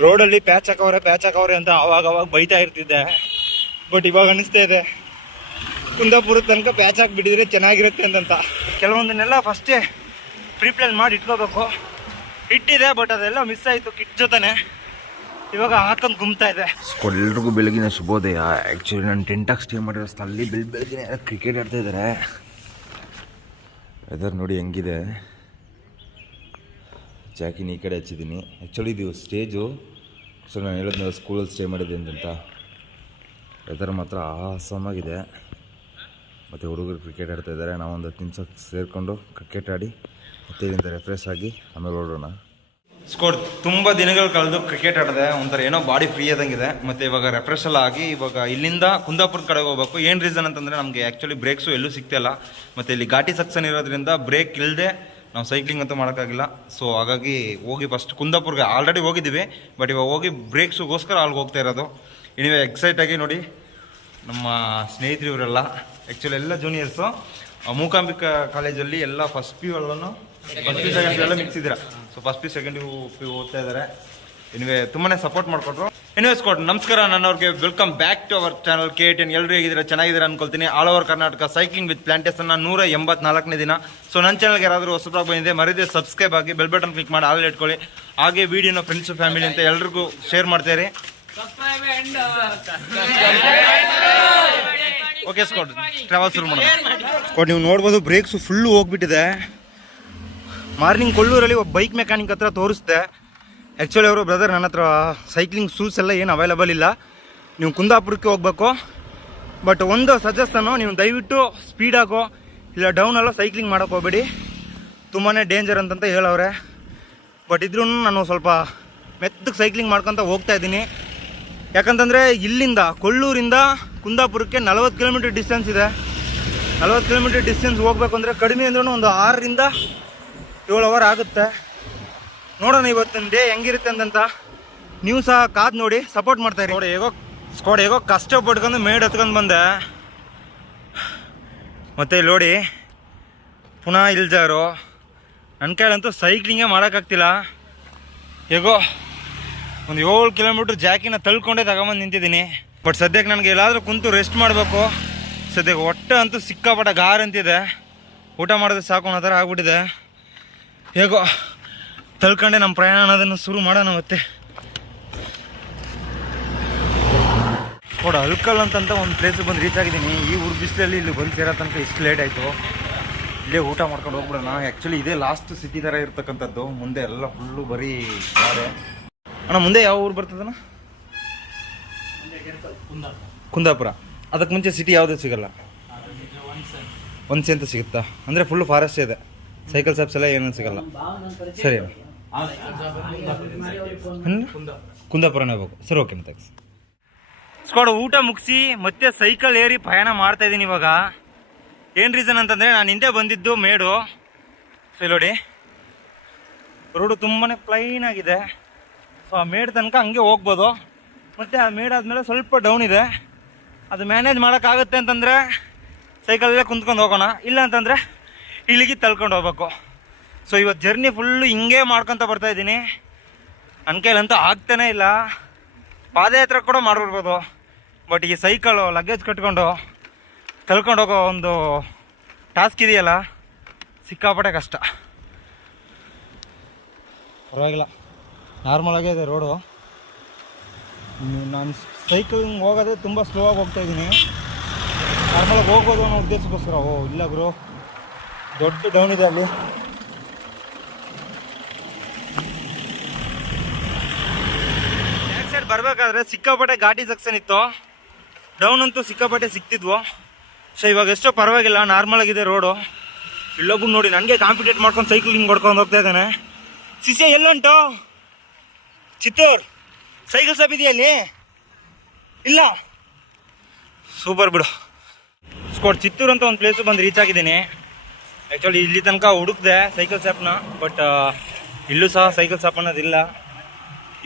ರೋಡಲ್ಲಿ patch ಹಾಕವ್ರೆ patch ಹಾಕವ್ರೆ ಅಂತ ಅವಾಗ ಅವಾಗ ಬೈತಾ ಇರ್ತಿದ್ದೆ. ಬಟ್ ಇವಾಗ ಅನಿಸ್ತಾ ಇದೆ. ಕುಂದಾಪುರ ತನಕ ಪ್ಯಾಚ್ ಹಾಕಿಬಿಟ್ಟಿದ್ರೆ ಚೆನ್ನಾಗಿರುತ್ತೆ ಅಂತಂತ. ಕೆಲವೊಂದನ್ನೆಲ್ಲ ಫಸ್ಟೇ ಪ್ರೀಪ್ಲಾನ್ ಮಾಡಿ ಇಟ್ಕೋಬೇಕು. ಇಟ್ಟಿದೆ ಬಟ್ ಅದೆಲ್ಲ ಮಿಸ್ ಆಯಿತು ಕಿಟ್ ಜೊತೆನೆ. ಇವಾಗ ಹಾಕೊಂಡು ಗುಮ್ತಾ ಇದೆ. ಎಲ್ರಿಗೂ ಬೆಳಗಿನ ಶುಭೋದಯ. ಆ್ಯಕ್ಚುಲಿ ನಾನು ಟೆಂಟಾಗಿ ಸ್ಟೇ ಮಾಡಿರೋ ಸ್ಥಳದಲ್ಲಿ ಬೆಳ್ ಬೆಳಗ್ಗೆ ಕ್ರಿಕೆಟ್ ಆಡ್ತಾ ಇದ್ದಾರೆ ವೆದರ್ ನೋಡಿ ಹೆಂಗಿದೆ. ಜಾಕಿನ ಈ ಕಡೆ ಹಚ್ಚಿದ್ದೀನಿ. ಆ್ಯಕ್ಚುಲಿ ಇದು ಸ್ಟೇಜು ಸೊ ನಾನು ಹೇಳಿದ್ನ ಸ್ಕೂಲಲ್ಲಿ ಸ್ಟೇ ಮಾಡಿದ್ದೀನಿ ಅಂತ ವೆದರ್ ಮಾತ್ರ ಆಸಮಾಗಿದೆ ಮತ್ತು ಹುಡುಗರು ಕ್ರಿಕೆಟ್ ಆಡ್ತಾ ಇದ್ದಾರೆ. ನಾವೊಂದು ಹತ್ತು ನಿಮಿಷ ಸೇರಿಕೊಂಡು ಕ್ರಿಕೆಟ್ ಆಡಿ, ಮತ್ತೆ ಇಲ್ಲಿಂದ ರೆಫ್ರೆಶ್ ಆಗಿ ಆಮೇಲೆ ಹೊರಡೋಣ ಸ್ಕೋರ್ ತುಂಬ ದಿನಗಳು ಕಳೆದು ಕ್ರಿಕೆಟ್ ಆಡಿದೆ ಒಂಥರ ಏನೋ ಬಾಡಿ ಫ್ರೀ ಆದಂಗಿದೆ. ಮತ್ತು ಇವಾಗ ರೆಫ್ರೆಶಲ್ ಆಗಿ ಇವಾಗ ಇಲ್ಲಿಂದ ಕುಂದಾಪುರ ಕಡೆಗೆ ಹೋಗ್ಬೇಕು. ಏನು ರೀಸನ್ ಅಂತಂದರೆ ನಮಗೆ ಆ್ಯಕ್ಚುಲಿ ಬ್ರೇಕ್ಸು ಎಲ್ಲೂ ಸಿಗ್ತಿಲ್ಲ ಮತ್ತು ಇಲ್ಲಿ ಘಾಟಿ ಸಕ್ಸನ್ ಇರೋದ್ರಿಂದ ಬ್ರೇಕ್ ಇಲ್ಲದೆ ನಾವು ಸೈಕ್ಲಿಂಗ್ ಅಂತೂ ಮಾಡೋಕ್ಕಾಗಿಲ್ಲ. ಸೊ ಹಾಗಾಗಿ ಹೋಗಿ ಫಸ್ಟ್ ಕುಂದಾಪುರ್ಗೆ ಆಲ್ರೆಡಿ ಹೋಗಿದ್ದೀವಿ ಬಟ್ ಇವಾಗ ಹೋಗಿ ಬ್ರೇಕ್ಸ್ಗೋಸ್ಕರ ಅಲ್ಲಿಗೆ ಹೋಗ್ತಾ ಇರೋದು. ಇನಿವೆ ಎಕ್ಸೈಟಾಗಿ ನೋಡಿ, ನಮ್ಮ ಸ್ನೇಹಿತರು ಇವರೆಲ್ಲ ಆ್ಯಕ್ಚುಲಿ ಎಲ್ಲ ಜೂನಿಯರ್ಸು ಮೂಕಾಂಬಿಕಾ ಕಾಲೇಜಲ್ಲಿ ಎಲ್ಲ first P U first P second P ಎಲ್ಲ ಮಿಕ್ಸ್ ಇದ್ದೀರಾ. So first P second P ಓದ್ತಾ ಇದ್ದಾರೆ. ಇನ್ವೇ ತುಂಬಾ ಸಪೋರ್ಟ್ ಮಾಡಿಕೊಟ್ರು. ಎನಿವೇಸ್ ಕೊಟ್ಟು ನಮಸ್ಕಾರ ನನ್ನವ್ರಿಗೆ welcome back to our channel K T N ಎಲ್ಲರೂ ಹೇಗಿದ್ದೀರಾ? ಚೆನ್ನಾಗಿದ್ದೀರಾ ಅನ್ಕೊಳ್ತೀನಿ. All over Karnataka cycling with plantation ನೂರ ಎಂಬತ್ನಾಲ್ಕನೇ ದಿನ. ಸೊ ನನ್ನ ಚಾನಲ್ಗೆ ಯಾರಾದರೂ ಹೊಸಬ್ರಾಗಿ ಬಂದಿದೆ ಮರಿದೇ ಸಬ್ಸ್ಕ್ರೈಬ್ ಆಗಿ ಬೆಲ್ ಬಟನ್ ಕ್ಲಿಕ್ ಮಾಡಿ ಆಲ್ ಇಟ್ಕೊಳ್ಳಿ. ಹಾಗೆ ವಿಡಿಯೋನ ಫ್ರೆಂಡ್ಸು ಫ್ಯಾಮಿಲಿ ಅಂತ ಎಲ್ರಿಗೂ ಶೇರ್ ಮಾಡ್ತೀರಿ ಓಕೆ ಸ್ಕೋಟ್ ಟ್ರಾವೆಲ್ ಶುರು ಮಾಡೋಣ. ಸ್ಕೋಟ್ ನೀವು ನೋಡ್ಬೋದು ಬ್ರೇಕ್ಸು ಫುಲ್ಲು ಹೋಗ್ಬಿಟ್ಟಿದೆ. ಮಾರ್ನಿಂಗ್ ಕೊಳ್ಳೂರಲ್ಲಿ ಒಬ್ಬ ಬೈಕ್ ಮೆಕ್ಯಾನಿಕ್ ಹತ್ರ ತೋರಿಸ್ದೆ. ಆ್ಯಕ್ಚುಲಿ ಅವರು ಬ್ರದರ್ ನನ್ನ ಹತ್ರ ಸೈಕ್ಲಿಂಗ್ ಶೂಸ್ ಎಲ್ಲ ಏನು ಅವೈಲಬಲ್ ಇಲ್ಲ. ನೀವು ಕುಂದಾಪುರಕ್ಕೆ ಹೋಗ್ಬೇಕು. ಬಟ್ ಒಂದು ಸಜೆಸ್ಟನ್ನು ನೀವು ದಯವಿಟ್ಟು ಸ್ಪೀಡಾಗೋ ಇಲ್ಲ ಡೌನ್ ಎಲ್ಲ ಸೈಕ್ಲಿಂಗ್ ಮಾಡೋಕೆ ಹೋಗ್ಬೇಡಿ. ತುಂಬಾ ಡೇಂಜರ್ ಅಂತಂತ ಹೇಳವ್ರೆ. ಬಟ್ ಇದ್ರೂ ನಾನು ಸ್ವಲ್ಪ ಮೆತ್ತಗೆ ಸೈಕ್ಲಿಂಗ್ ಮಾಡ್ಕೊತ ಹೋಗ್ತಾ ಇದ್ದೀನಿ. ಯಾಕಂತಂದರೆ ಇಲ್ಲಿಂದ ಕೊಳ್ಳೂರಿಂದ ಕುಂದಾಪುರಕ್ಕೆ ನಲವತ್ತು ಕಿಲೋಮೀಟರ್ ಡಿಸ್ಟೆನ್ಸ್ ಇದೆ. ನಲವತ್ತು ಕಿಲೋಮೀಟರ್ ಡಿಸ್ಟೆನ್ಸ್ ಹೋಗ್ಬೇಕು ಅಂದರೆ ಕಡಿಮೆ ಅಂದ್ರೂ ಒಂದು ಆರರಿಂದ ಏಳು ಅವರ್ ಆಗುತ್ತೆ. ನೋಡೋಣ ಇವತ್ತಿನ ಡೇ ಹೆಂಗಿರುತ್ತೆ ಅಂತಂತ. ನೀವು ಸಹ ಕಾದು ನೋಡಿ ಸಪೋರ್ಟ್ ಮಾಡ್ತಾ ಇರಿ. ನೋಡಿ ಹೇಗೋ, ಸ್ಕೋಡ್ ಹೇಗೋ ಕಷ್ಟಪಟ್ಕೊಂಡು ಮೇಡ್ ಹತ್ಕೊಂಡು ಬಂದೆ. ಮತ್ತೆ ಇಲ್ಲಿ ನೋಡಿ, ಪುನಃ ಇಲ್ಜಾರು ನನ್ನ ಕೈಲಂತೂ ಸೈಕ್ಲಿಂಗೇ ಮಾಡೋಕ್ಕಾಗ್ತಿಲ್ಲ ಹೇಗೋ, ಒಂದು ಏಳು ಕಿಲೋಮೀಟ್ರ್ ಜಾಕಿನ ತಳ್ಕೊಂಡೇ ತಗೊಂಬಂದು ನಿಂತಿದ್ದೀನಿ. ಬಟ್ ಸದ್ಯಕ್ಕೆ ನನಗೆ ಎಲ್ಲಾದರೂ ಕುಂತು ರೆಸ್ಟ್ ಮಾಡಬೇಕು. ಸದ್ಯಕ್ಕೆ ಹೊಟ್ಟೆ ಅಂತೂ ಸಿಕ್ಕಾಪಟ್ಟ ಗಾರ್ ಅಂತಿದೆ. ಊಟ ಮಾಡೋದು ಸಾಕು ಅನ್ನೋ ಥರ ಆಗ್ಬಿಟ್ಟಿದೆ. ಹೇಗೋ ತಳ್ಕೊಂಡೆ ನಮ್ಮ ಪ್ರಯಾಣ ಅನ್ನೋದನ್ನು ಶುರು ಮಾಡೋಣ ಮತ್ತೆ. ನೋಡ, ಅಲ್ಕಲ್ ಅಂತಂತ ಒಂದು ಪ್ಲೇಸಿಗೆ ಬಂದು ರೀಚ್ ಆಗಿದ್ದೀನಿ. ಈ ಊರು ಬಿಸಿಲಲ್ಲಿ ಇಲ್ಲಿ ಬಂದು ಸೇರೋ ತನಕ ಇಷ್ಟು ಲೇಟ್ ಆಯಿತು. ಇಲ್ಲೇ ಊಟ ಮಾಡ್ಕೊಂಡು ಹೋಗ್ಬಿಡೋಣ. ಆ್ಯಕ್ಚುಲಿ ಇದೇ ಲಾಸ್ಟ್ ಸಿಟಿ ಥರ ಇರ್ತಕ್ಕಂಥದ್ದು. ಮುಂದೆ ಎಲ್ಲ ಫುಲ್ಲು ಬರೀ ಕಾಡೆ ಅಣ್ಣ, ಮುಂದೆ ಯಾವ ಊರು ಬರ್ತದಣ್ಣ? ಕುಂದಾಪುರ. ಅದಕ್ಕೆ ಮುಂಚೆ ಸಿಟಿ ಯಾವುದೂ ಸಿಗಲ್ಲ? ಒಂದು ಅಂತ ಸಿಗುತ್ತಾ? ಅಂದರೆ ಫುಲ್ಲು ಫಾರೆಸ್ಟ್ ಇದೆ. ಸೈಕಲ್ ಶಾಪ್ಸ್ ಎಲ್ಲ ಏನೂ ಸಿಗಲ್ಲ? ಸರಿ ಅಣ್ಣ? ಕುಂದಾಪುರನೇ ಹೋಗ್ಬೇಕು. ಸರಿ ಓಕೆ ಥ್ಯಾಂಕ್ಸ್ ಸ್ಕೋಡ್ ಊಟ ಮುಗಿಸಿ, ಮತ್ತೆ ಸೈಕಲ್ ಏರಿ ಪ್ರಯಾಣ ಮಾಡ್ತಾ ಇದ್ದೀನಿ ಇವಾಗ. ಏನು ರೀಸನ್ ಅಂತಂದರೆ ನಾನು ಹಿಂದೆ ಬಂದಿದ್ದು ಮೇಡು. ಸರಿ ನೋಡಿ. ರೋಡು ತುಂಬಾ ಪ್ಲೈನ್ ಆಗಿದೆ. ಸೊ ಆ ಮೇಡ್ ತನಕ ಹಂಗೆ ಹೋಗ್ಬೋದು. ಮತ್ತು ಆ ಮೇಡ್ ಆದಮೇಲೆ ಸ್ವಲ್ಪ ಡೌನ್ ಇದೆ. ಅದು ಮ್ಯಾನೇಜ್ ಮಾಡೋಕ್ಕಾಗುತ್ತೆ ಅಂತಂದರೆ ಸೈಕಲಲ್ಲೇ ಕುಂತ್ಕೊಂಡು ಹೋಗೋಣ. ಇಲ್ಲ ಅಂತಂದರೆ ಇಲ್ಲಿಗೆ ತಳ್ಕೊಂಡು ಹೋಗ್ಬೇಕು. ಸೊ ಇವತ್ತು ಜರ್ನಿ ಫುಲ್ಲು ಹಿಂಗೆ ಮಾಡ್ಕೊತ ಬರ್ತಾ ಇದ್ದೀನಿ. ನನ್ನ ಕೈಲಂತೂ ಆಗ್ತಾನೇ ಇಲ್ಲ. ಪಾದಯಾತ್ರೆ ಕೂಡ ಮಾಡಿಬಿಡ್ಬೋದು. ಬಟ್ ಈ ಸೈಕಲು ಲಗೇಜ್ ಕಟ್ಕೊಂಡು ತಳ್ಕೊಂಡು ಹೋಗೋ ಒಂದು ಟಾಸ್ಕ್ ಇದೆಯಲ್ಲ, ಸಿಕ್ಕಾಪಟ್ಟೆ ಕಷ್ಟ. ಪರವಾಗಿಲ್ಲ. ನಾರ್ಮಲಾಗೇ ಇದೆ ರೋಡು ನಾನು ಸೈಕಲ್ ಹೋಗೋದೇ ತುಂಬ ಸ್ಲೋ ಆಗಿ ಹೋಗ್ತಾ ಇದ್ದೀನಿ. ನಾರ್ಮಲಾಗಿ ಹೋಗ್ಬೋದು ಅನ್ನೋ ಉದ್ದೇಶಕ್ಕೋಸ್ಕರ. ಓ, ಇಲ್ಲ ಗುರು. ದೊಡ್ಡ ಡೌನ್ ಇದೆ ಅಲ್ಲಿ ಬ್ಯಾಕ್ ಸೈಡ್ ಬರಬೇಕಾದ್ರೆ ಸಿಕ್ಕಾಪಟ್ಟೆ ಘಾಟಿ ಸೆಕ್ಷನ್ ಇತ್ತು. ಡೌನ್ ಅಂತೂ ಸಿಕ್ಕಾಪಟ್ಟೆ ಸಿಕ್ತಿದ್ವು. ಸೊ ಇವಾಗ ಎಷ್ಟೋ ಪರವಾಗಿಲ್ಲ ನಾರ್ಮಲ್ ಆಗಿದೆ ರೋಡು ಇಲ್ಲೊಬ್ಬ ನೋಡಿ ನನಗೆ ಕಾಂಪಿಟೇಟ್ ಮಾಡ್ಕೊಂಡು ಸೈಕ್ಲಿಂಗ್ ಹೊಡ್ಕೊಂಡು ಹೋಗ್ತಾ ಇದ್ದಾನೆ. ಸಿಸೆ, ಎಲ್ಲುಂಟು? ಚಿತ್ತೂರ್ ಸೈಕಲ್ ಶಾಪ್ ಇದೆಯಲ್ಲಿ ಇಲ್ಲ. ಸೂಪರ್ ಬಿಡು. ಸ್ಕೋಟ್ ಚಿತ್ತೂರು ಅಂತ ಒಂದು ಪ್ಲೇಸು ಬಂದು ರೀಚ್ ಆಗಿದ್ದೀನಿ. ಆ್ಯಕ್ಚುಲಿ ಇಲ್ಲಿ ತನಕ ಹುಡುಕ್ದೆ ಸೈಕಲ್ ಶಾಪ್ನ ಬಟ್ ಇಲ್ಲೂ ಸಹ ಸೈಕಲ್ ಶಾಪ್ ಅನ್ನೋದಿಲ್ಲ.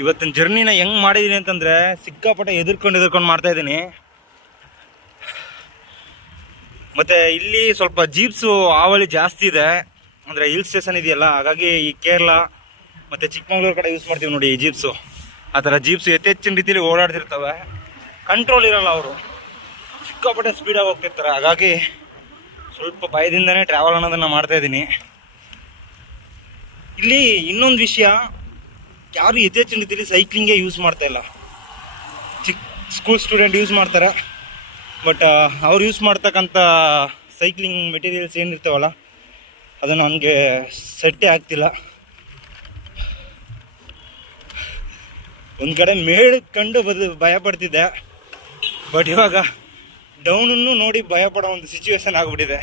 ಇವತ್ತಿನ ಜರ್ನಿನ ಹೆಂಗೆ ಮಾಡಿದೀನಿ ಅಂತಂದರೆ ಸಿಕ್ಕಾಪಟ್ಟೆ ಎದುರ್ಕೊಂಡು ಎದುರ್ಕೊಂಡು ಮಾಡ್ತಾ ಇದ್ದೀನಿ. ಮತ್ತು ಇಲ್ಲಿ ಸ್ವಲ್ಪ ಜೀಪ್ಸು ಆವಳಿ ಜಾಸ್ತಿ ಇದೆ. ಅಂದರೆ ಹಿಲ್ ಸ್ಟೇಷನ್ ಇದೆಯಲ್ಲ, ಹಾಗಾಗಿ ಈ ಕೇರಳ ಮತ್ತು ಚಿಕ್ಕಮಗಳೂರು ಕಡೆ ಯೂಸ್ ಮಾಡ್ತೀವಿ ನೋಡಿ ಈ ಜೀಪ್ಸು. ಆ ಥರ ಜೀಪ್ಸ್ ಯಥೇಚ್ಚಿನ ರೀತಿಯಲ್ಲಿ ಓಡಾಡ್ತಿರ್ತವೆ. ಕಂಟ್ರೋಲ್ ಇರಲ್ಲ ಅವರು. ಸಿಕ್ಕಾಪಟ್ಟೆ ಸ್ಪೀಡಾಗಿ ಹೋಗ್ತಿರ್ತಾರೆ. ಹಾಗಾಗಿ ಸ್ವಲ್ಪ ಭಯದಿಂದನೇ ಟ್ರಾವೆಲ್ ಅನ್ನೋದನ್ನು ಮಾಡ್ತಾ ಇದ್ದೀನಿ. ಇಲ್ಲಿ ಇನ್ನೊಂದು ವಿಷಯ ಯಾರು ಯಥೇಚ್ಚಿನ ರೀತಿಯಲ್ಲಿ ಸೈಕ್ಲಿಂಗೇ ಯೂಸ್ ಮಾಡ್ತಾ ಇಲ್ಲ. ಚಿಕ್ಕ ಸ್ಕೂಲ್ ಸ್ಟೂಡೆಂಟ್ ಯೂಸ್ ಮಾಡ್ತಾರೆ. ಬಟ್ ಅವ್ರು ಯೂಸ್ ಮಾಡ್ತಕ್ಕಂಥ ಸೈಕ್ಲಿಂಗ್ ಮೆಟೀರಿಯಲ್ಸ್ ಏನಿರ್ತಾವಲ್ಲ ಅದು ನನಗೆ ಸೆಟ್ಟೇ ಆಗ್ತಿಲ್ಲ. ಒಂದು ಕಡೆ ಮೇಡ್ ಕಂಡು ಬದು, ಭಯ ಪಡ್ತಿದ್ದೆ. ಬಟ್ ಇವಾಗ ಡೌನನ್ನು ನೋಡಿ ಭಯ ಪಡೋ ಒಂದು ಸಿಚುವೇಶನ್ ಆಗಿಬಿಟ್ಟಿದೆ.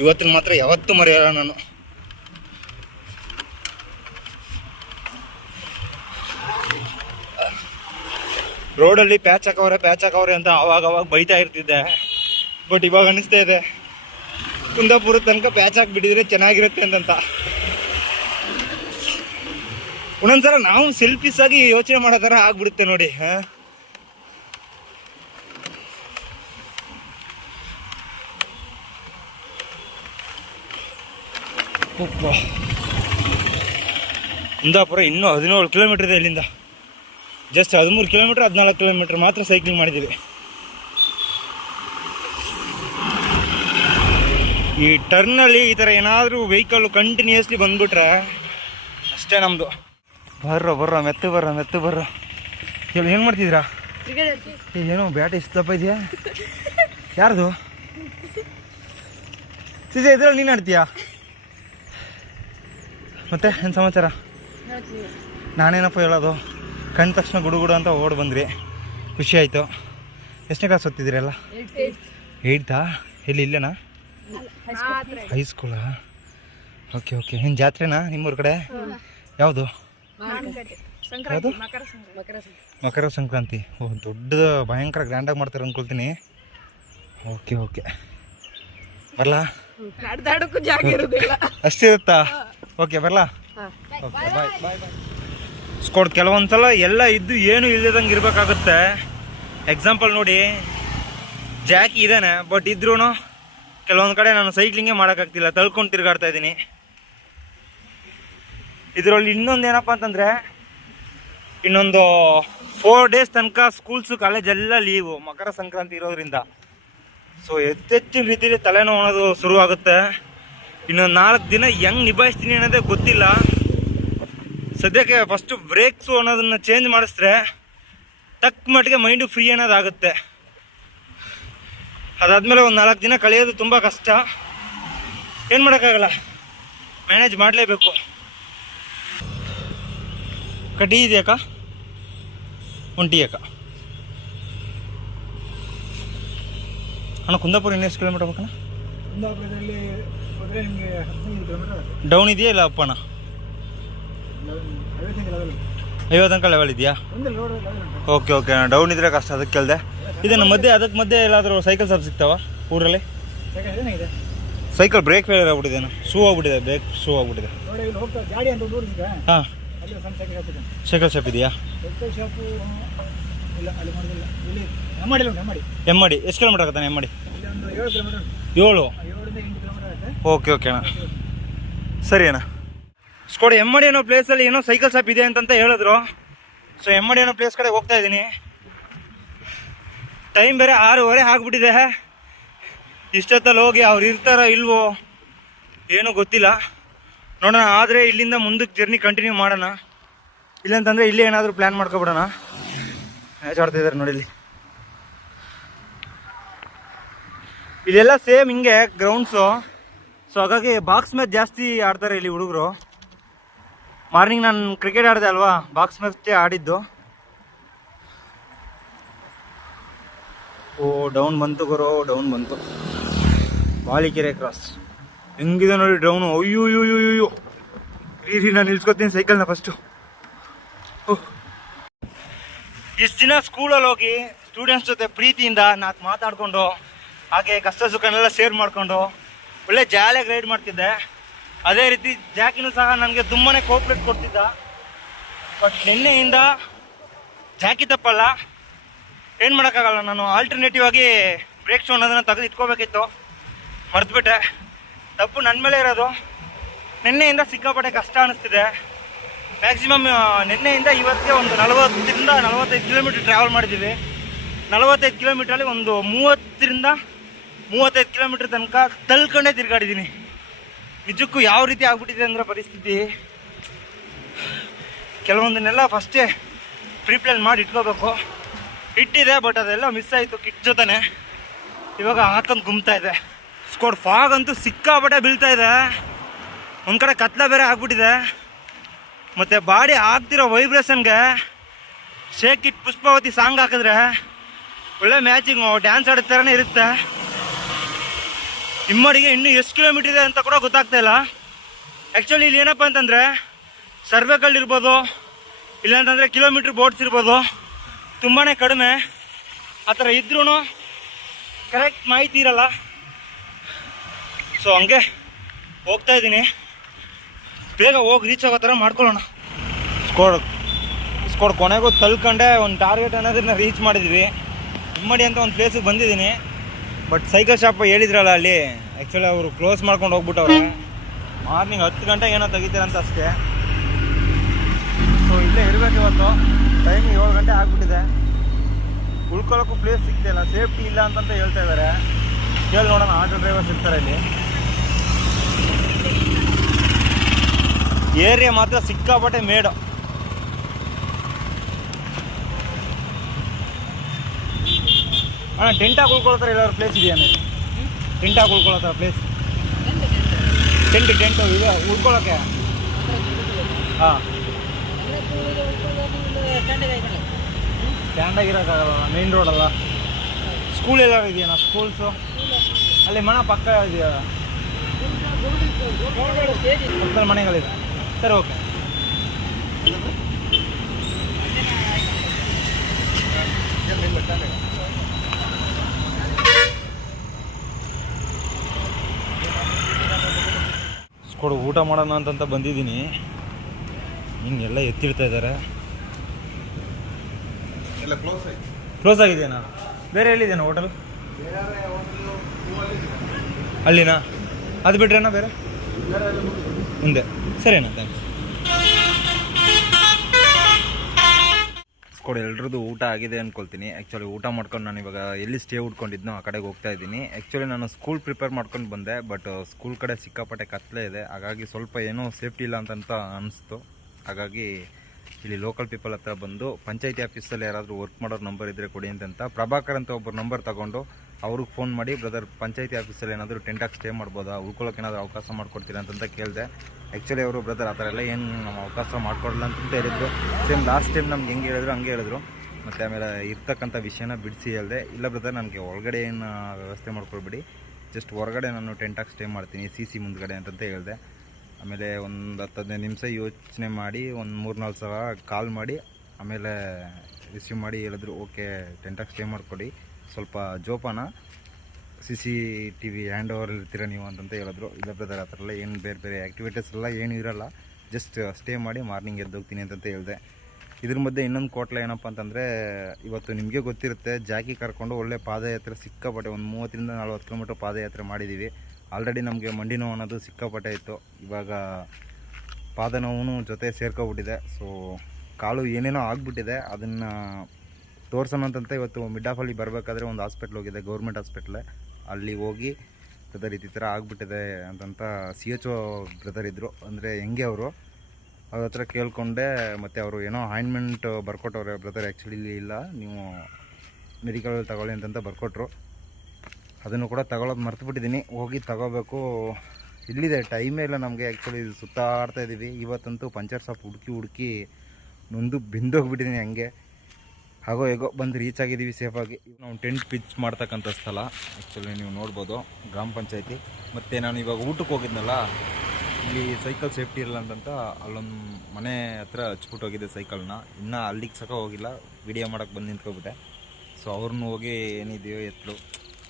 ಇವತ್ತಿನ ಮಾತ್ರ ಯಾವತ್ತೂ ಮರೆಯಲ್ಲ ನಾನು. ರೋಡಲ್ಲಿ ಪ್ಯಾಚ್ ಹಾಕವ್ರೆ ಪ್ಯಾಚ್ ಹಾಕವ್ರೆ ಅಂತ ಅವಾಗ ಅವಾಗ ಬೈತಾ ಇರ್ತಿದ್ದೆ. ಬಟ್ ಇವಾಗ ಅನಿಸ್ತಾ ಇದೆ. ಕುಂದಾಪುರ ತನಕ ಪ್ಯಾಚ್ ಹಾಕಿಬಿಟ್ಟಿದ್ರೆ ಚೆನ್ನಾಗಿರುತ್ತೆ ಅಂತಂತ. ಒಂದೊಂದ್ಸಲ ನಾವು ಸೆಲ್ಫಿಸ್ ಆಗಿ ಯೋಚನೆ ಮಾಡೋ ಥರ ಆಗ್ಬಿಡುತ್ತೆ ನೋಡಿ, ಹಾಂ. ಕುಂದಾಪುರ ಇನ್ನೂ ಹದಿನೇಳು ಕಿಲೋಮೀಟರ್ ಇದೆ ಇಲ್ಲಿಂದ. ಜಸ್ಟ್ ಹದಿಮೂರು ಕಿಲೋಮೀಟ್ರ್ ಹದಿನಾಲ್ಕು ಕಿಲೋಮೀಟ್ರ್ ಮಾತ್ರ ಸೈಕ್ಲಿಂಗ್ ಮಾಡಿದ್ದೀವಿ. ಈ ಟರ್ನಲ್ಲಿ ಈ ಥರ ಏನಾದರೂ ವೆಹಿಕಲ್ಲು ಕಂಟಿನ್ಯೂಸ್ಲಿ ಬಂದುಬಿಟ್ರೆ ಅಷ್ಟೇ ನಮ್ಮದು ಬರ್ರೋ ಬರ್ರೋ, ಮೆತ್ತು ಬರ್ರೋ ಮೆತ್ತು ಬರ್ರೋ. ಹೇಳಿ, ಏನು ಮಾಡ್ತಿದ್ದೀರಾ? ಏನು ಏನೋ ಬ್ಯಾಟ್ ಇಷ್ಟು ದಪ್ಪ ಇದೆಯಾ? ಯಾರ್ದು? ಸಿಜೆ, ಇದ್ರಲ್ಲಿ ನೀನು ಆಡ್ತೀಯಾ? ಮತ್ತೆ, ಏನು ಸಮಾಚಾರ? ನಾನೇನಪ್ಪ ಹೇಳೋದು? ಕಂಡ ತಕ್ಷಣ ಗುಡುಗುಡು ಅಂತ ಓಡಿ ಬಂದ್ರಿ ಖುಷಿ ಆಯಿತು. ಎಷ್ಟನೇ ಕ್ಲಾಸ್ ಓದ್ತಿದ್ದೀರಲ್ಲ? ಏಯ್ತಾ ಎಲ್ಲಿ ಇಲ್ಲೇನಾ? ಹೈಸ್ಕೂಲಾ ಓಕೆ ಓಕೆ ಏನು ಜಾತ್ರೆನಾ ನಿಮ್ಮೂರ ಕಡೆ? ಯಾವುದು? ಯಾವುದು? ಮಕರ ಸಂಕ್ರಾಂತಿ. ಓ ದೊಡ್ಡ ಭಯಂಕರ ಗ್ರ್ಯಾಂಡಾಗಿ ಮಾಡ್ತಾರೆ ಅಂದ್ಕೊಳ್ತೀನಿ ಓಕೆ ಓಕೆ ಬರಲಾ? ಅಷ್ಟಿರುತ್ತಾ? ಓಕೆ ಬರಲಾ? ಓಕೆ ಬಾಯ್ ಬಾಯ್ ಬಾಯ್ ಸ್ಕೋಡ್ ಕೆಲವೊಂದ್ಸಲ ಎಲ್ಲ ಇದ್ದು ಏನು ಇಲ್ಲದಂಗೆ ಇರಬೇಕಾಗುತ್ತೆ. ಎಕ್ಸಾಂಪಲ್ ನೋಡಿ ಜಾಕಿ ಇದ್ದಾನೆ ಬಟ್ ಇದ್ರೂ ಕೆಲವೊಂದು ಕಡೆ ನಾನು ಸೈಕ್ಲಿಂಗೇ ಮಾಡೋಕ್ಕಾಗ್ತಿಲ್ಲ, ತಳ್ಕೊಂಡು ತಿರುಗಾಡ್ತಾ ಇದ್ದೀನಿ. ಇದರಲ್ಲಿ ಇನ್ನೊಂದು ಏನಪ್ಪ ಅಂತಂದರೆ, ಇನ್ನೊಂದು ಫೋರ್ ಡೇಸ್ ತನಕ ಸ್ಕೂಲ್ಸು ಕಾಲೇಜೆಲ್ಲ ಲೀವು ಮಕರ ಸಂಕ್ರಾಂತಿ ಇರೋದ್ರಿಂದ. ಸೊ ಹೆಚ್ಚೆಚ್ಚಿನ ರೀತಿಯಲ್ಲಿ ತಲೆನೋವು ಅನ್ನೋದು ಶುರುವಾಗುತ್ತೆ. ಇನ್ನೊಂದು ನಾಲ್ಕು ದಿನ ಹೆಂಗ್ ನಿಭಾಯಿಸ್ತೀನಿ ಅನ್ನೋದೇ ಗೊತ್ತಿಲ್ಲ. ಸದ್ಯಕ್ಕೆ ಫಸ್ಟು ಬ್ರೇಕ್ಸು ಅನ್ನೋದನ್ನ ಚೇಂಜ್ ಮಾಡಿಸಿದ್ರೆ ತಕ್ಕ ಮಟ್ಟಿಗೆ ಮೈಂಡು ಫ್ರೀ ಅನ್ನೋದಾಗುತ್ತೆ. ಅದಾದಮೇಲೆ ಒಂದು ನಾಲ್ಕು ದಿನ ಕಳೆಯೋದು ತುಂಬ ಕಷ್ಟ. ಏನು ಮಾಡೋಕ್ಕಾಗಲ್ಲ? ಮ್ಯಾನೇಜ್ ಮಾಡಲೇಬೇಕು. ಕಡ್ಡಿ ಇದೆಯಾಕ ಒಂಟಿ ಅಕ್ಕ. ಅಣ್ಣ ಕುಂದಾಪುರ ಇನ್ನೆಷ್ಟು ಕಿಲೋಮೀಟರ್ ಬೇಕಣ್ಣ ಕುಂದಾಪುರದಲ್ಲಿ ನಿಮಗೆ ಡೌನ್ ಇದೆಯಾ ಇಲ್ಲ ಅಪ್ಪಣ್ಣ ಐವತ್ತು ತನಕ ಲೆವೆಲ್ ಇದೆಯಾ? ಓಕೆ ಓಕೆ ಡೌನ್ ಇದ್ರೆ ಕಷ್ಟ, ಅದಕ್ಕೆ ಕೇಳಿದೆ. ಇದನ್ನು ಮಧ್ಯೆ ಅದಕ್ಕೆ ಮಧ್ಯೆ ಎಲ್ಲಾದರೂ ಸೈಕಲ್ ಸಾಪ್ ಸಿಗ್ತಾವ ಊರಲ್ಲಿ? ಸೈಕಲ್ ಬ್ರೇಕ್ ಫೇಲ್ ಆಗ್ಬಿಟ್ಟಿದೆ ಶೂ ಆಗ್ಬಿಟ್ಟಿದೆ ಬ್ರೇಕ್ ಶೂ ಆಗ್ಬಿಟ್ಟಿದೆ. ಹಾಂ. ಸೈಕಲ್ ಶಾಪ್ ಇದೆಯಾ? ಸೈಕಲ್ ಅಲ್ಲಿ ಮಾಡೋದಿಲ್ಲ ಇಲ್ಲಿ ನಮ್ಮಡಿ ಉಂಟು ಎಂ ಮಾಡಿ ಎಷ್ಟು ಕಿಲೋಮೀಟರ್ ಆಗುತ್ತೆ ಎಂ ಮಾಡಿ ಏಳು. ಓಕೆ ಓಕೆ ಅಣ್ಣ. ಸರಿ ಅಣ್ಣ. ಸ್ಕೋಡ್ ಎಮ್ಮಡಿ ಅನ್ನೋ ಪ್ಲೇಸಲ್ಲಿ ಏನೋ ಸೈಕಲ್ ಶಾಪ್ ಇದೆ ಅಂತಂತ ಹೇಳಿದ್ರು. ಸೊ ಎಮ್ಮಡಿ ಅನ್ನೋ ಪ್ಲೇಸ್ ಕಡೆ ಹೋಗ್ತಾ ಇದ್ದೀನಿ. ಟೈಮ್ ಬೇರೆ ಆರೂವರೆ ಆಗ್ಬಿಟ್ಟಿದೆ. ಇಷ್ಟೊತ್ತಲ್ಲಿ ಹೋಗಿ ಅವ್ರು ಇರ್ತಾರೋ ಇಲ್ವೋ ಏನೂ ಗೊತ್ತಿಲ್ಲ. ನೋಡೋಣ, ಆದರೆ ಇಲ್ಲಿಂದ ಮುಂದಕ್ಕೆ ಜರ್ನಿ ಕಂಟಿನ್ಯೂ ಮಾಡೋಣ. ಇಲ್ಲಂತಂದರೆ ಇಲ್ಲೇ ಏನಾದರೂ ಪ್ಲ್ಯಾನ್ ಮಾಡ್ಕೊಬಿಡೋಣ. ಮ್ಯಾಚ್ ಆಡ್ತಾ ಇದಾರೆ ನೋಡಿ ಇಲ್ಲಿ. ಇಲ್ಲೆಲ್ಲ ಸೇಮ್ ಹಿಂಗೆ ಗ್ರೌಂಡ್ಸು ಸೊ ಹಾಗಾಗಿ ಬಾಕ್ಸ್ ಮ್ಯಾಚ್ ಜಾಸ್ತಿ ಆಡ್ತಾರೆ ಇಲ್ಲಿ ಹುಡುಗರು. ಮಾರ್ನಿಂಗ್ ನಾನು ಕ್ರಿಕೆಟ್ ಆಡಿದೆ ಅಲ್ವಾ? ಬಾಕ್ಸ್ ಮತ್ತೆ ಆಡಿದ್ದು. ಓ ಡೌನ್ ಬಂತು ಗುರು ಡೌನ್ ಬಂತು. ಬಾಲಿಕೆರೆ ಕ್ರಾಸ್ ಹೆಂಗಿದೆ ನೋಡಿ ಡೌನು ಅಯ್ಯೋ ಅಯ್ಯೋ ಅಯ್ಯೋ ನಾನು ನಿಲ್ಸ್ಕೊತೀನಿ ಸೈಕಲ್ನ ಫಸ್ಟು ಇಷ್ಟು ದಿನ ಸ್ಕೂಲಲ್ಲಿ ಹೋಗಿ ಸ್ಟೂಡೆಂಟ್ಸ್ ಜೊತೆ ಪ್ರೀತಿಯಿಂದ ನಾಲ್ಕು ಮಾತಾಡಿಕೊಂಡು, ಹಾಗೆ ಕಷ್ಟ ಸುಖನೆಲ್ಲ ಶೇರ್ ಮಾಡಿಕೊಂಡು, ಒಳ್ಳೆ ಜಾಲಿಯಾಗಿ ರೈಡ್ ಮಾಡ್ತಿದ್ದೆ. ಅದೇ ರೀತಿ ಜಾಕಿನೂ ಸಹ ನನಗೆ ತುಂಬಾ ಕೋಪ್ರೇಟ್ ಕೊಡ್ತಿದ್ದ. ಬಟ್ ನಿನ್ನೆಯಿಂದ ಜಾಕಿ ತಪ್ಪಲ್ಲ. ಏನು ಮಾಡೋಕ್ಕಾಗಲ್ಲ ನಾನು. ಆಲ್ಟರ್ನೇಟಿವ್ ಆಗಿ ಬ್ರೇಕ್ ಶೋ ಅನ್ನೋದನ್ನು ತೆಗೆದು ಇಟ್ಕೋಬೇಕಿತ್ತು. ಮರೆತುಬಿಟ್ಟೆ. ತಪ್ಪು ನನ್ನ ಮೇಲೆ ಇರೋದು. ನಿನ್ನೆಯಿಂದ ಸಿಕ್ಕಾಪಟ್ಟೆ ಕಷ್ಟ ಅನ್ನಿಸ್ತಿದೆ ಮ್ಯಾಕ್ಸಿಮಮ್ ನಿನ್ನೆಯಿಂದ ಇವತ್ತಿಗೆ ಒಂದು ನಲವತ್ತರಿಂದ ನಲವತ್ತೈದು ಕಿಲೋಮೀಟ್ರ್ ಟ್ರಾವೆಲ್ ಮಾಡಿದ್ದೀವಿ. ನಲವತ್ತೈದು ಕಿಲೋಮೀಟ್ರಲ್ಲಿ ಒಂದು ಮೂವತ್ತರಿಂದ ಮೂವತ್ತೈದು ಕಿಲೋಮೀಟ್ರ್ ತನಕ ತಳ್ಕೊಂಡೇ ತಿರ್ಗಾಡಿದ್ದೀನಿ. ನಿಜಕ್ಕೂ ಯಾವ ರೀತಿ ಆಗ್ಬಿಟ್ಟಿದೆ ಅಂದ್ರೆ ಪರಿಸ್ಥಿತಿ? ಕೆಲವೊಂದನ್ನೆಲ್ಲ ಫಸ್ಟೇ ಪ್ರೀಪ್ಲಾನ್ ಮಾಡಿ ಇಟ್ಕೋಬೇಕು. ಇಟ್ಟಿದೆ ಬಟ್ ಅದೆಲ್ಲ ಮಿಸ್ ಆಯಿತು ಕಿಟ್ ಜೊತೆನೆ. ಇವಾಗ ಹಾಕೊಂಡು ಗುಮ್ತಾ ಇದೆ. ಸ್ಕೋಡ್ ಫಾಗ್ ಅಂತೂ ಸಿಕ್ಕಾಪಟ್ಟೆ ಬೀಳ್ತಾ ಇದೆ. ಒಂದು ಕಡೆ ಕತ್ಲ ಬೇರೆ ಆಗ್ಬಿಟ್ಟಿದೆ. ಮತ್ತು ಬಾಡಿ ಆಗ್ತಿರೋ ವೈಬ್ರೇಷನ್ಗೆ ಶೇಕ್ ಇಟ್ ಪುಷ್ಪಾವತಿ ಸಾಂಗ್ ಹಾಕಿದ್ರೆ ಒಳ್ಳೆ ಮ್ಯಾಚಿಂಗು ಡ್ಯಾನ್ಸ್ ಆಡೋ ಥರನೇ ಇರುತ್ತೆ. ಇಮ್ಮಡಿಗೆ ಇನ್ನೂ ಎಷ್ಟು ಕಿಲೋಮೀಟರ್ ಇದೆ ಅಂತ ಕೂಡ ಗೊತ್ತಾಗ್ತಾ ಇಲ್ಲ. ಆ್ಯಕ್ಚುಲಿ ಇಲ್ಲಿ ಏನಪ್ಪ ಅಂತಂದರೆ ಸರ್ವೆಗಳಿರ್ಬೋದು ಇಲ್ಲಾಂತಂದರೆ ಕಿಲೋಮೀಟ್ರ್ ಬೋಟ್ಸ್ ಇರ್ಬೋದು ತುಂಬಾ ಕಡಿಮೆ. ಆ ಥರ ಇದ್ರೂ ಕರೆಕ್ಟ್ ಮಾಹಿತಿ ಇರಲ್ಲ. ಸೊ ಹಂಗೆ ಹೋಗ್ತಾ ಇದ್ದೀನಿ. ಬೇಗ ಹೋಗಿ ರೀಚ್ ಆಗೋ ಥರ ಮಾಡ್ಕೊಳ್ಳೋಣ. ಸ್ಕೋಡ್ ಸ್ಕೋಡ್ ಕೊನೆಗೂ ತಲ್ಕೊಂಡೆ ಒಂದು ಟಾರ್ಗೆಟ್ ಅನ್ನೋದನ್ನ ರೀಚ್ ಮಾಡಿದ್ವಿ. ಇಮ್ಮಡಿ ಅಂತ ಒಂದು ಪ್ಲೇಸಿಗೆ ಬಂದಿದ್ದೀನಿ. ಬಟ್ ಸೈಕಲ್ ಶಾಪ್ ಹೇಳಿದ್ರಲ್ಲ ಅಲ್ಲಿ. ಆ್ಯಕ್ಚುಲಿ ಅವರು ಕ್ಲೋಸ್ ಮಾಡ್ಕೊಂಡು ಹೋಗ್ಬಿಟ್ಟವ್ರೆ. ಮಾರ್ನಿಂಗ್ ಹತ್ತು ಗಂಟೆಗೆ ಏನೋ ತೆಗಿತಾರಂತ ಅಷ್ಟೇ. ಸೊ ಇಲ್ಲೇ ಇರಬೇಕು ಇವತ್ತು. ಟೈಮ್ ಏಳು ಗಂಟೆ ಆಗಿಬಿಟ್ಟಿದೆ. ಉಳ್ಕೊಳ್ಳೋಕ್ಕೂ ಪ್ಲೇಸ್ ಸಿಗ್ತಿಲ್ಲ ಸೇಫ್ಟಿ ಇಲ್ಲ ಅಂತಂತ ಹೇಳ್ತಾ ಇದ್ದಾರೆ ಕೇಳಿ ನೋಡೋಣ ಆಟೋ ಡ್ರೈವರ್ಸ್ ಇರ್ತಾರೆ ಇಲ್ಲಿ ಏರಿಯಾ ಮಾತ್ರ ಸಿಕ್ಕಾಪಟ್ಟೆ ಮೇಡು. ಅಣ್ಣ ಟೆಂಟಾಗಿ ಉಳ್ಕೊಳ್ಳೋ ಥರ ಎಲ್ಲಾದ್ರು ಪ್ಲೇಸ್ ಇದೆಯಾ ನೀವು ಟೆಂಟಾಗಿ ಉಳ್ಕೊಳ್ಳೋ ಥರ ಪ್ಲೇಸ್ ಟೆಂಟ್, ಟೆಂಟು, ಇದೆ ಉಳ್ಕೊಳ್ಳೋಕ್ಕೆ ಹಾಂ. ಸ್ಟ್ಯಾಂಡಾಗಿರೋಕ್ಕಾಗಲ್ಲ ಮೇನ್ ಅಲ್ಲ. ಸ್ಕೂಲ್ ಎಲ್ಲಾರು ಇದೆಯಾ ಸ್ಕೂಲ್ಸು ಅಲ್ಲಿ ಮನೆ ಪಕ್ಕ ಇದೆಯಾ? ಪಕ್ಕದ ಮನೆಗಳಿದೆ. ಸರಿ ಓಕೆ ಕೊಡು ಊಟ ಮಾಡೋಣ ಅಂತಂತ ಬಂದಿದ್ದೀನಿ. ಹಿಂಗೆಲ್ಲ ಎತ್ತಿಡ್ತಾ ಇದ್ದಾರೆ. ಎಲ್ಲ ಕ್ಲೋಸ್ ಆಗಿದೆಯಾ ಬೇರೆ ಎಲ್ಲಿದೆಯಾ ಹೋಟೆಲ್ ಅಲ್ಲಿನಾ? ಅದು ಬಿಟ್ರೇನಾ ಬೇರೆ? ಮುಂದೆ. ಸರಿನಾ ಥ್ಯಾಂಕ್ಸ್ ಕೊಡಿ, ಎಲ್ರದ್ದು ಊಟ ಆಗಿದೆ ಅಂದ್ಕೊಳ್ತೀನಿ ಆ್ಯಕ್ಚುಲಿ ಊಟ ಮಾಡ್ಕೊಂಡು ನಾನು ಇವಾಗ ಎಲ್ಲಿ ಸ್ಟೇ ಉಟ್ಕೊಂಡಿದ್ನೋ ಆ ಕಡೆಗೆ ಹೋಗ್ತಾ ಇದ್ದೀನಿ. ಆ್ಯಕ್ಚುಲಿ ನಾನು ಸ್ಕೂಲ್ ಪ್ರಿಪೇರ್ ಮಾಡ್ಕೊಂಡು ಬಂದೆ ಬಟ್ ಸ್ಕೂಲ್ ಕಡೆ ಸಿಕ್ಕಾಪಟ್ಟೆ ಕತ್ತಲೆ ಇದೆ. ಹಾಗಾಗಿ ಸ್ವಲ್ಪ ಏನೋ ಸೇಫ್ಟಿ ಇಲ್ಲ ಅಂತಂತ ಅನಿಸ್ತು. ಹಾಗಾಗಿ ಇಲ್ಲಿ ಲೋಕಲ್ ಪೀಪಲ್ ಹತ್ರ ಬಂದು, ಪಂಚಾಯತಿ ಆಫೀಸಲ್ಲಿ ಯಾರಾದರೂ ವರ್ಕ್ ಮಾಡೋರು ನಂಬರ್ ಇದ್ದರೆ ಕೊಡಿ ಅಂತಂತ ಪ್ರಭಾಕರ್ ಅಂತ ಒಬ್ಬರು ನಂಬರ್ ತಗೊಂಡು ಅವ್ರಿಗೆ ಫೋನ್ ಮಾಡಿ ಬ್ರದರ್ ಪಂಚಾಯತಿ ಆಫೀಸಲ್ಲಿ ಏನಾದರೂ ಟೆಂಟಾಗಿ ಸ್ಟೇ ಮಾಡ್ಬೋದಾ? ಉಳ್ಕೊಳ್ಳೋಕೆ ಏನಾದರೂ ಅವಕಾಶ ಮಾಡ್ಕೊಡ್ತೀರಾ? ಅಂತಂತ ಕೇಳಿದೆ. ಆ್ಯಕ್ಚುಲಿ ಅವರು ಬ್ರದರ್ ಆ ಥರ ಎಲ್ಲ ಏನು ನಮ್ಮ ಅವಕಾಶ ಮಾಡಿಕೊಡಲ್ಲ ಅಂತ ಹೇಳಿದ್ರು. ಸೇಮ್ ಲಾಸ್ಟ್ ಟೈಮ್ ನಮ್ಗೆ ಹೆಂಗೆ ಹೇಳಿದ್ರು, ಹಂಗೆ ಹೇಳಿದ್ರು. ಮತ್ತು ಆಮೇಲೆ ಇರ್ತಕ್ಕಂಥ ವಿಷಯನ ಬಿಡಿಸಿ ಹೇಳಿದೆ. ಇಲ್ಲ ಬ್ರದರ್ ನನಗೆ ಒಳಗಡೆ ಏನು ವ್ಯವಸ್ಥೆ ಮಾಡ್ಕೊಳ್ಬಿಡಿ. ಜಸ್ಟ್ ಹೊರಗಡೆ ನಾನು ಟೆಂಟಾಗಿ ಸ್ಟೇ ಮಾಡ್ತೀನಿ ಸಿ ಸಿ ಮುಂದ್ಗಡೆ ಅಂತಂತ ಹೇಳಿದೆ. ಆಮೇಲೆ ಒಂದು ಹತ್ತು ಹದಿನೈದು ನಿಮಿಷ ಯೋಚನೆ ಮಾಡಿ, ಒಂದು ಮೂರು ನಾಲ್ಕು ಸಲ ಕಾಲ್ ಮಾಡಿ, ಆಮೇಲೆ ರಿಸೀವ್ ಮಾಡಿ ಹೇಳಿದ್ರು ಓಕೆ ಟೆಂಟಾಗಿ ಸ್ಟೇ ಮಾಡಿಕೊಡಿ. ಸ್ವಲ್ಪ ಜೋಪಾನ. C C T V hand over ಇರ್ತೀರ ನೀವು ಅಂತಂತ ಹೇಳಿದ್ರು. ಇಲ್ಲ ಬ್ರದರ್ ಆ ಥರ ಎಲ್ಲ ಏನು ಬೇರೆ ಬೇರೆ ಆ್ಯಕ್ಟಿವಿಟೀಸ್ ಎಲ್ಲ ಏನೂ ಇರೋಲ್ಲ. ಜಸ್ಟ್ ಸ್ಟೇ ಮಾಡಿ ಮಾರ್ನಿಂಗ್ ಎದ್ದೋಗ್ತೀನಿ ಅಂತಂತ ಹೇಳಿದೆ. ಇದ್ರ ಮಧ್ಯೆ ಇನ್ನೊಂದು ಕೋಟ್ಲ ಏನಪ್ಪ ಅಂತಂದರೆ, ಇವತ್ತು ನಿಮಗೆ ಗೊತ್ತಿರುತ್ತೆ, ಜಾಕಿ ಕರ್ಕೊಂಡು ಒಳ್ಳೆ ಪಾದಯಾತ್ರೆ ಸಿಕ್ಕಾಪಟ್ಟೆ ಒಂದು ಮೂವತ್ತರಿಂದ ನಲ್ವತ್ತು ಕಿಲೋಮೀಟ್ರ್ ಪಾದಯಾತ್ರೆ ಮಾಡಿದ್ದೀವಿ ಆಲ್ರೆಡಿ ನಮಗೆ ಮಂಡಿ ನೋವು ಅನ್ನೋದು ಸಿಕ್ಕಾಪಟ್ಟೆ ಇತ್ತು. ಇವಾಗ ಪಾದ ನೋವು ಜೊತೆ ಸೇರ್ಕೊಬಿಟ್ಟಿದೆ. ಸೊ ಕಾಲು ಏನೇನೋ ಆಗಿಬಿಟ್ಟಿದೆ. ಅದನ್ನು ತೋರ್ಸೋಣ ಅಂತಂತ ಇವತ್ತು ಮಿಡ್ ಆಫಲ್ಲಿ ಬರಬೇಕಾದ್ರೆ ಒಂದು ಹಾಸ್ಪಿಟ್ಲ್ ಹೋಗಿದೆ ಗೌರ್ಮೆಂಟ್ ಹಾಸ್ಪಿಟ್ಲೆ ಅಲ್ಲಿ ಹೋಗಿ ಬ್ರದರ್ ಈ ಥರ ಆಗಿಬಿಟ್ಟಿದೆ ಅಂತಂತ ಸಿ ಎಚ್ ಒ ಬ್ರದರ್ ಇದ್ದರು ಅಂದರೆ ಹೆಂಗೆ ಅವರು? ಅವ್ರ ಹತ್ರ ಕೇಳಿಕೊಂಡೆ, ಮತ್ತು ಅವರು ಏನೋ ಆಯಿಂಟ್ಮೆಂಟ್ ಬರ್ಕೊಟ್ಟವ್ರೆ ಬ್ರದರ್ ಆ್ಯಕ್ಚುಲಿ ಇಲ್ಲ ನೀವು ಮೆಡಿಕಲ್ ತಗೊಳ್ಳಿ ಅಂತಂತ ಬರ್ಕೊಟ್ರು. ಅದನ್ನು ಕೂಡ ತಗೊಳ್ಳೋದು ಮರ್ತುಬಿಟ್ಟಿದ್ದೀನಿ. ಹೋಗಿ ತಗೋಬೇಕು. ಇಲ್ಲಿದೆ ಟೈಮೇ ಇಲ್ಲ ನಮಗೆ ಆ್ಯಕ್ಚುಲಿ ಸುತ್ತಾಡ್ತಾ ಇದ್ದೀವಿ. ಇವತ್ತಂತೂ ಪಂಚರ್ ಶಾಪ್ ಹುಡುಕಿ ಹುಡುಕಿ ನೊಂದು ಬಿಂದೋಗ್ಬಿಟ್ಟಿದ್ದೀನಿ ಹಂಗೆ. ಹಾಗೋ ಹೇಗೋ ಬಂದು ರೀಚ್ ಆಗಿದ್ದೀವಿ ಸೇಫಾಗಿ ನಾವು ಟೆಂಟ್ ಪಿಚ್ ಮಾಡ್ತಕ್ಕಂಥ ಸ್ಥಳ. ಆ್ಯಕ್ಚುಲಿ ನೀವು ನೋಡ್ಬೋದು, ಗ್ರಾಮ ಪಂಚಾಯತಿ. ಮತ್ತು ನಾನು ಇವಾಗ ಊಟಕ್ಕೆ ಹೋಗಿದ್ನಲ್ಲ, ಇಲ್ಲಿ ಸೈಕಲ್ ಸೇಫ್ಟಿ ಇರಲ್ಲ ಅಂತಂತ ಅಲ್ಲೊಂದು ಮನೆ ಹತ್ರ ಹಚ್ಬಿಟ್ಟು ಹೋಗಿದ್ದೆ ಸೈಕಲ್ನ ಇನ್ನೂ ಅಲ್ಲಿಗೆ ಸಹ ಹೋಗಿಲ್ಲ ವಿಡಿಯೋ ಮಾಡೋಕ್ಕೆ ಬಂದು ನಿಂತ್ಕೊಬಿಟ್ಟೆ. ಸೊ ಅವ್ರನ್ನೂ ಹೋಗಿ ಏನಿದೆಯೋ ಎತ್ತಲು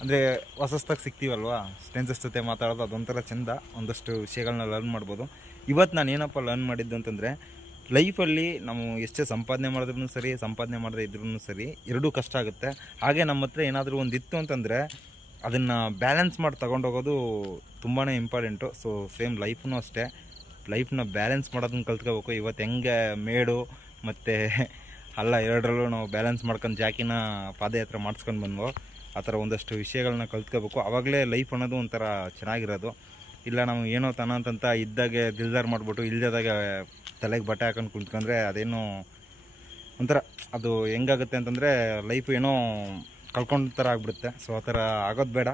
ಅಂದರೆ ಹೊಸಸ್ತಾಗಿ ಸಿಗ್ತೀವಲ್ವಾ ಸ್ಟ್ರೆಂಜರ್ಸ್ ಜೊತೆ ಮಾತಾಡೋದು ಅದೊಂಥರ ಚೆಂದ. ಒಂದಷ್ಟು ವಿಷಯಗಳನ್ನ ಲರ್ನ್ ಮಾಡ್ಬೋದು. ಇವತ್ತು ನಾನು ಏನಪ್ಪ ಲರ್ನ್ ಮಾಡಿದ್ದು ಅಂತಂದರೆ ಲೈಫಲ್ಲಿ ನಾವು ಎಷ್ಟೇ ಸಂಪಾದನೆ ಮಾಡಿದ್ರೂ ಸರಿ, ಸಂಪಾದನೆ ಮಾಡದೇ ಇದ್ರೂ ಸರಿ, ಎರಡೂ ಕಷ್ಟ ಆಗುತ್ತೆ. ಹಾಗೆ ನಮ್ಮ ಹತ್ರ ಏನಾದರೂ ಒಂದು ಇತ್ತು ಅಂತಂದರೆ ಅದನ್ನು ಬ್ಯಾಲೆನ್ಸ್ ಮಾಡಿ ತಗೊಂಡೋಗೋದು ತುಂಬಾ ಇಂಪಾರ್ಟೆಂಟು ಸೊ ಸೇಮ್ ಲೈಫ್ನೂ ಅಷ್ಟೇ. ಲೈಫ್ನ ಬ್ಯಾಲೆನ್ಸ್ ಮಾಡೋದನ್ನ ಕಲ್ತ್ಕೋಬೇಕು. ಇವತ್ತು ಹೆಂಗೆ ಮೇಡು ಮತ್ತು ಅಲ್ಲ, ಎರಡರಲ್ಲೂ ನಾವು ಬ್ಯಾಲೆನ್ಸ್ ಮಾಡ್ಕೊಂಡು ಜಾಕಿನ ಪಾದಯಾತ್ರೆ ಮಾಡಿಸ್ಕೊಂಡು ಬಂದ್ವು, ಆ ಥರ ಒಂದಷ್ಟು ವಿಷಯಗಳನ್ನ ಕಲ್ತ್ಕೋಬೇಕು. ಆವಾಗಲೇ ಲೈಫ್ ಅನ್ನೋದು ಒಂಥರ ಚೆನ್ನಾಗಿರೋದು. ಇಲ್ಲ ನಾವು ಏನೋ ತನ ಅಂತಂತ ಇದ್ದಾಗೆ ದಿಲ್ದಾರ್ ಮಾಡಿಬಿಟ್ಟು ಇಲ್ದಾಗೆ ತಲೆಗೆ ಬಟ್ಟೆ ಹಾಕೊಂಡು ಕುಂತ್ಕೊಂಡ್ರೆ ಅದೇನು ಒಂಥರ ಅದು ಹೆಂಗಾಗುತ್ತೆ ಅಂತಂದರೆ ಲೈಫ್ ಏನೋ ಕಳ್ಕೊಂಡ ಥರ ಆಗಿಬಿಡುತ್ತೆ. ಸೊ ಆ ಥರ ಆಗೋದು ಬೇಡ.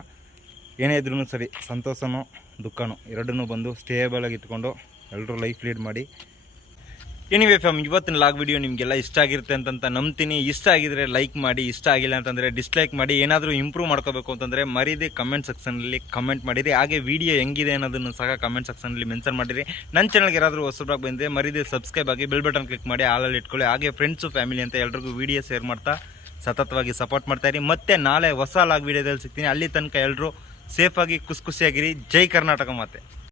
ಏನೇ ಇದ್ರೂ ಸರಿ, ಸಂತೋಷನೂ ದುಃಖನೂ ಎರಡನ್ನೂ ಬಂದು ಸ್ಟೇಬಲಾಗಿ ಇಟ್ಕೊಂಡು ಎಲ್ಲರೂ ಲೈಫ್ ಲೀಡ್ ಮಾಡಿ ಎನಿವೇ ಫ್ಯಾಮ್ ಇವತ್ತಿನ ಲಾಗ್ ವಿಡಿಯೋ ನಿಮಗೆಲ್ಲ ಇಷ್ಟ ಆಗಿರುತ್ತೆ ಅಂತಂತ ನಂಬ್ತೀನಿ. ಇಷ್ಟ ಆಗಿದ್ರೆ ಲೈಕ್ ಮಾಡಿ, ಇಷ್ಟ ಆಗಿಲ್ಲ ಅಂತಂದರೆ ಡಿಸ್ಲೈಕ್ ಮಾಡಿ, ಏನಾದರೂ ಇಂಪ್ರೂವ್ ಮಾಡ್ಕೋಬೇಕು ಅಂತಂದರೆ ಮರೀದೆ ಕಮೆಂಟ್ ಸೆಕ್ಷನಲ್ಲಿ ಕಮೆಂಟ್ ಮಾಡಿರಿ. ಹಾಗೆ ವಿಡಿಯೋ ಹೆಂಗಿದೆ ಅನ್ನೋದನ್ನು ಸಹ ಕಮೆಂಟ್ ಸೆಕ್ಷನಲ್ಲಿ ಮೆನ್ಷನ್ ಮಾಡಿರಿ. ನನ್ನ ಚಾನಲ್ಗೆ ಯಾರಾದರೂ ಹೊಸಬ್ರಾಗಿ ಬಂದರೆ ಮರೀದೆ ಸಬ್ಸ್ಕ್ರೈಬ್ ಆಗಿ ಬೆಲ್ ಬಟನ್ ಕ್ಲಿಕ್ ಮಾಡಿ ಆಲಲ್ಲಿ ಇಟ್ಕೊಳ್ಳಿ. ಹಾಗೆ ಫ್ರೆಂಡ್ಸು ಫ್ಯಾಮಿಲಿ ಅಂತ ಎಲ್ರಿಗೂ ವಿಡಿಯೋ ಶೇರ್ ಮಾಡ್ತಾ ಸತತವಾಗಿ ಸಪೋರ್ಟ್ ಮಾಡ್ತಾ ಇರಿ. ಮತ್ತೆ ನಾಳೆ ಹೊಸ ಲಾಗ್ ವಿಡಿಯೋದಲ್ಲಿ ಸಿಗ್ತೀನಿ. ಅಲ್ಲಿ ತನಕ ಎಲ್ಲರೂ ಸೇಫಾಗಿ ಖುಷಿ ಖುಷಿಯಾಗಿರಿ. ಜೈ ಕರ್ನಾಟಕ ಮಾತೆ.